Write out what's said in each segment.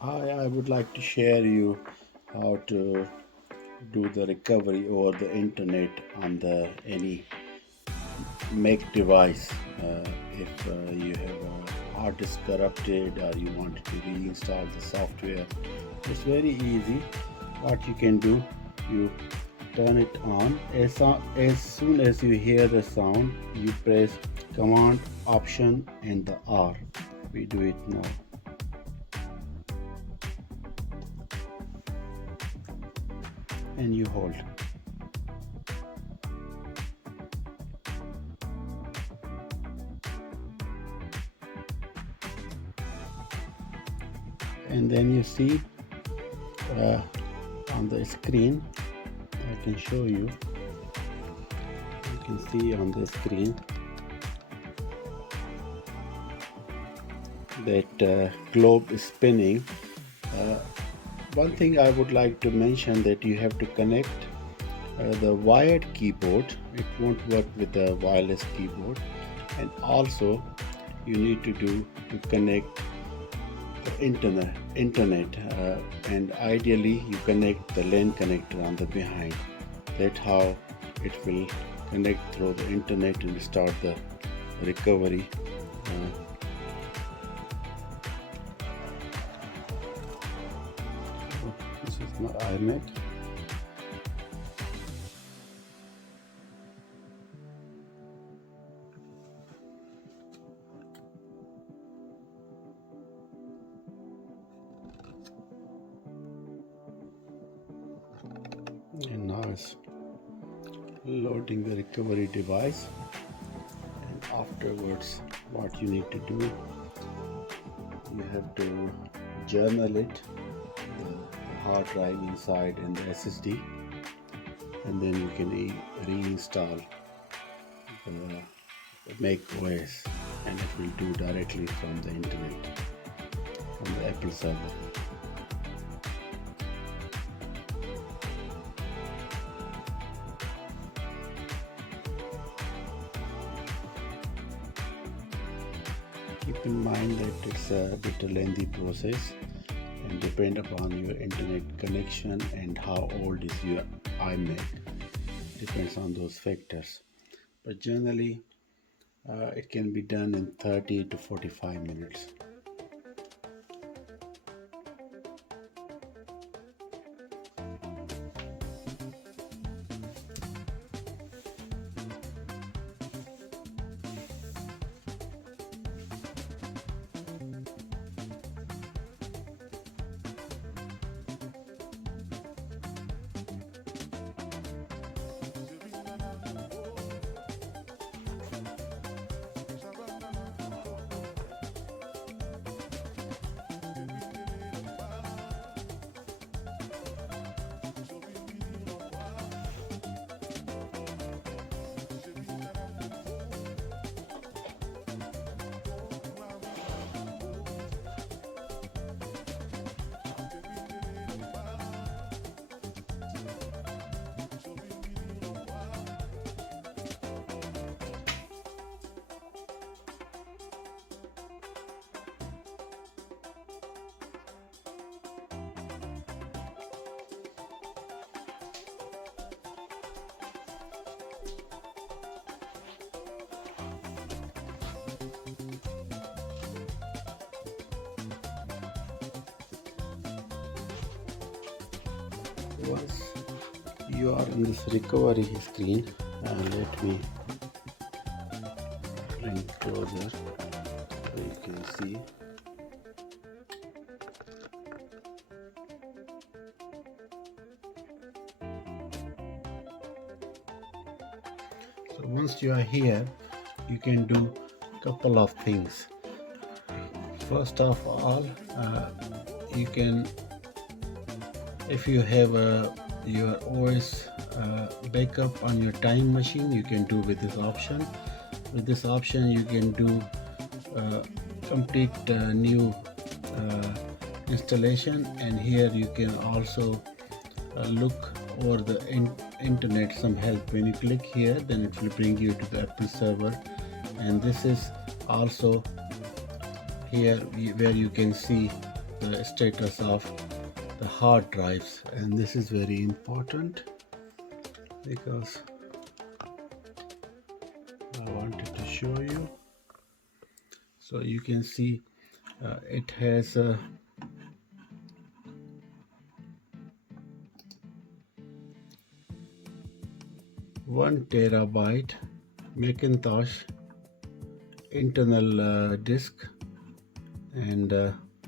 Hi, I would like to share you how to do the recovery over the internet on the any Mac device. If you have a hard disk corrupted or you want to reinstall the software, it's very easy. What you can do, you turn it on. As soon as you hear the sound, you press Command, Option, and the R. We do it now. And you hold. And then you see uh, on the screen, I can show you. You can see on the screen that globe is spinning. Uh, One thing I would like to mention that you have to connect the wired keyboard. It won't work with the wireless keyboard. And also you need to connect the internet, and ideally you connect the LAN connector on the behind. That's how it will connect through the internet and start the recovery. This is my iMac. And now it's loading the recovery device. And afterwards, what you need to do, you have to journal it, the hard drive inside and the SSD, and then you can reinstall the MacOS, and it will do directly from the internet, from the Apple server. Keep in mind that it's a bit lengthy process and depend upon your internet connection and how old is your iMac. Depends on those factors. But generally, it can be done in 30 to 45 minutes. Once you are in this recovery screen, let me bring it closer so you can see. So once you are here, you can do a couple of things. First of all, you can, if you have your OS backup on your time machine, you can do with this option. With this option, you can do complete new installation, and here you can also look over the internet some help. When you click here, then it will bring you to the Apple server, and this is also here where you can see the status of the hard drives, and this is very important because I wanted to show you. So you can see it has a 1 TB Macintosh internal disk, and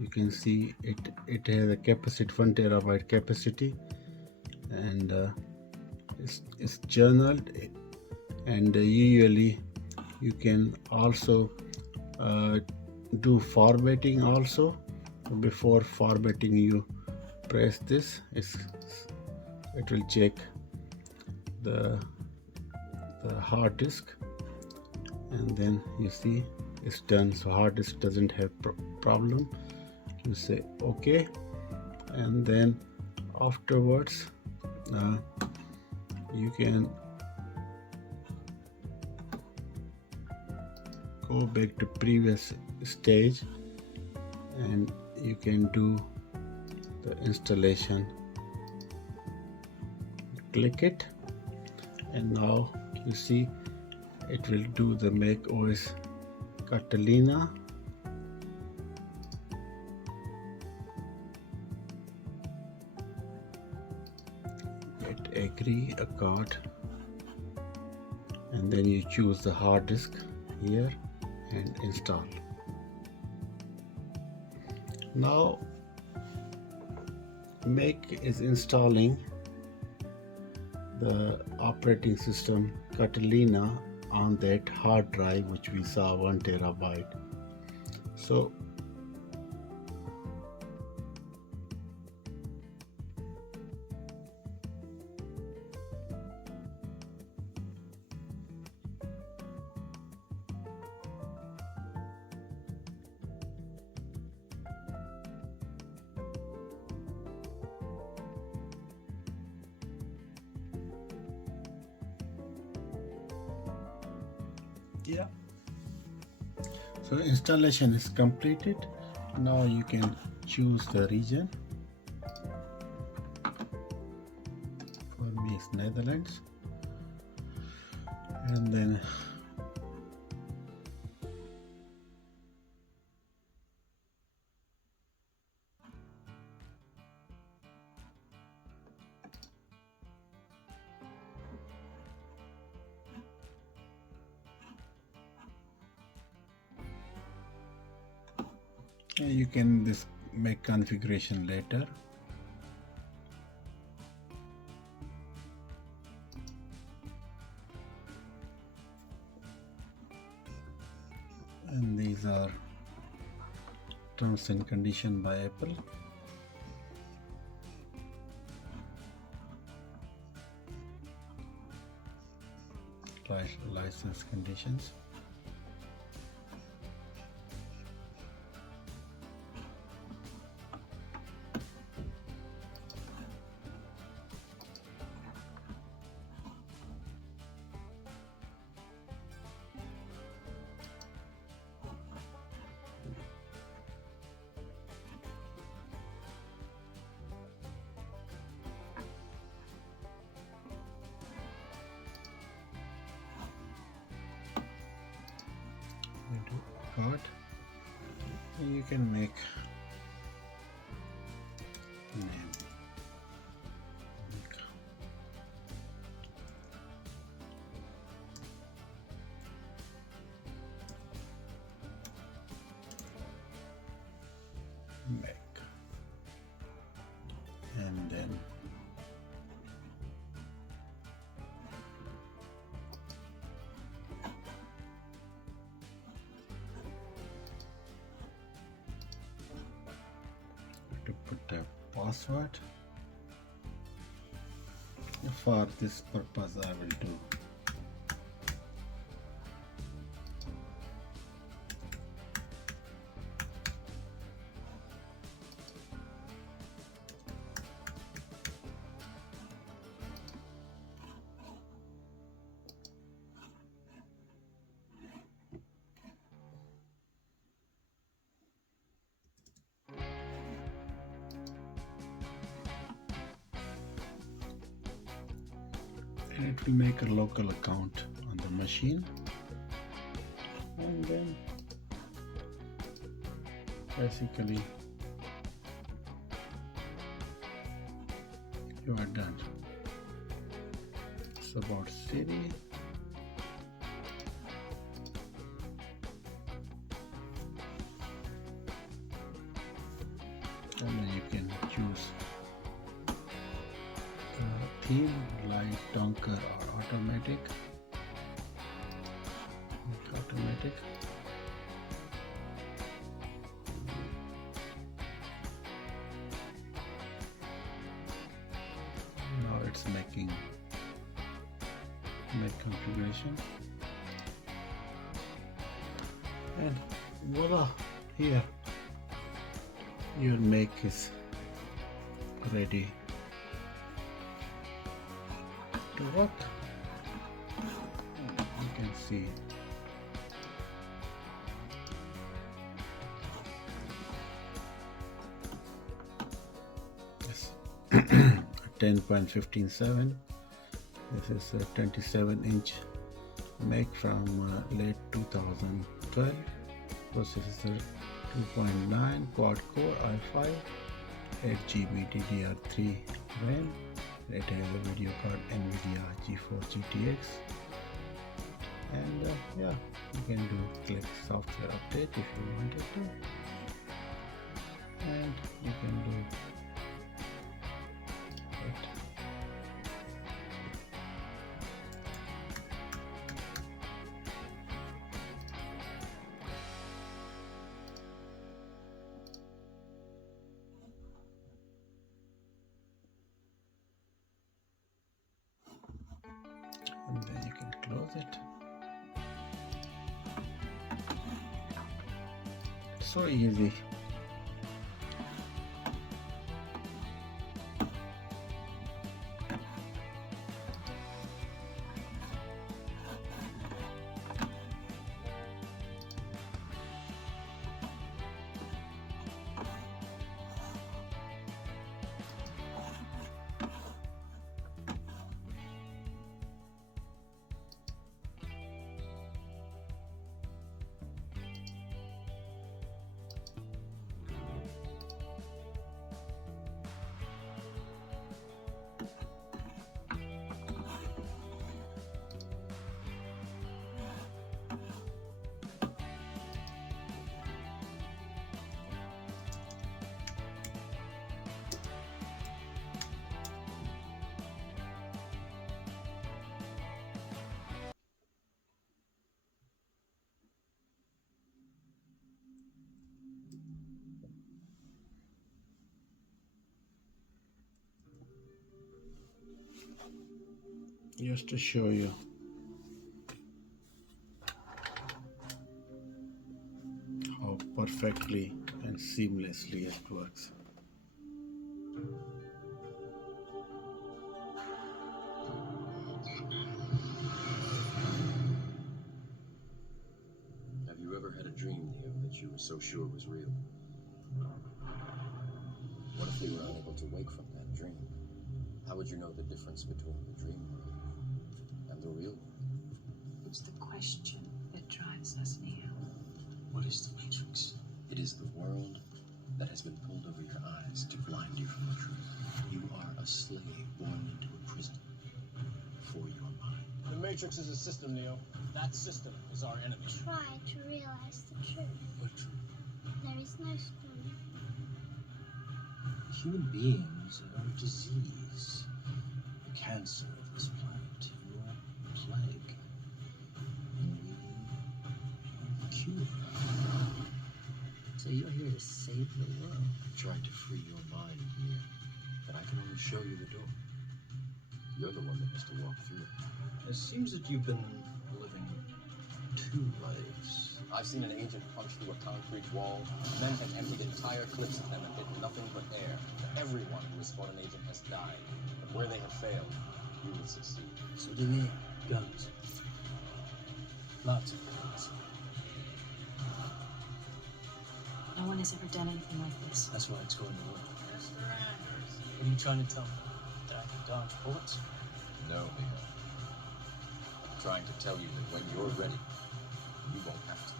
you can see it has a capacity 1 TB capacity, and it's journaled, and usually you can also do formatting also. Before formatting you press this, it will check the hard disk, and then you see it's done. So hard disk doesn't have problem. You say okay, and then afterwards you can go back to previous stage, and you can do the installation. Click it, and now you see it will do the MacOS Catalina. Hit agree, accord, and then you choose the hard disk here and install. Now Mac is installing the operating system Catalina on that hard drive which we saw 1 TB. So yeah, so installation is completed. Now you can choose the region. For me it's Netherlands, and then you can make configuration later. And these are terms and conditions by Apple. License conditions. Card. You can make name. Make. And then to put a password. For this purpose I will do and it will make a local account on the machine, and then basically you are done. It's about Siri. And then you can choose theme, light, donker, or automatic. Automatic. Now it's making configuration, and voila, here your make is ready to work. You can see yes. 10.157. This is a 27-inch Mac from late 2012. Processor 2.9 quad-core i5, 8GB DDR3 RAM. It has a video card NVIDIA GeForce GTX, and yeah, you can click software update if you wanted to, and you can do it. And then you can close it. So easy. Just to show you how perfectly and seamlessly it works. Have you ever had a dream, Neo, that you were so sure was real? What if you were unable to wake from that dream? How would you know the difference between the dream world and the real world? It's the question that drives us, Neo. What is the Matrix? It is the world that has been pulled over your eyes to blind you from the truth. You are a slave born into a prison for your mind. The Matrix is a system, Neo. That system is our enemy. Try to realize the truth. What truth? There is no spoon. Human beings are a disease, the cancer of this planet, your plague, and we are the cure. So you're here to save the world. I tried to free your mind, Neo, but I can only show you the door. You're the one that has to walk through it. It seems that you've been living two lives. I've seen an agent punch through a concrete wall. Men have emptied entire clips of them and hit nothing but air. Everyone who has fought an agent has died. But where they have failed, you will succeed. So do we. Guns. Lots of guns. No one has ever done anything like this. That's why it's going to work. Mr. Anders. What are you trying to tell me? That I can dodge bullets? No, Miguel. trying to tell you that when you're ready, you won't have to.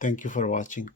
Thank you for watching.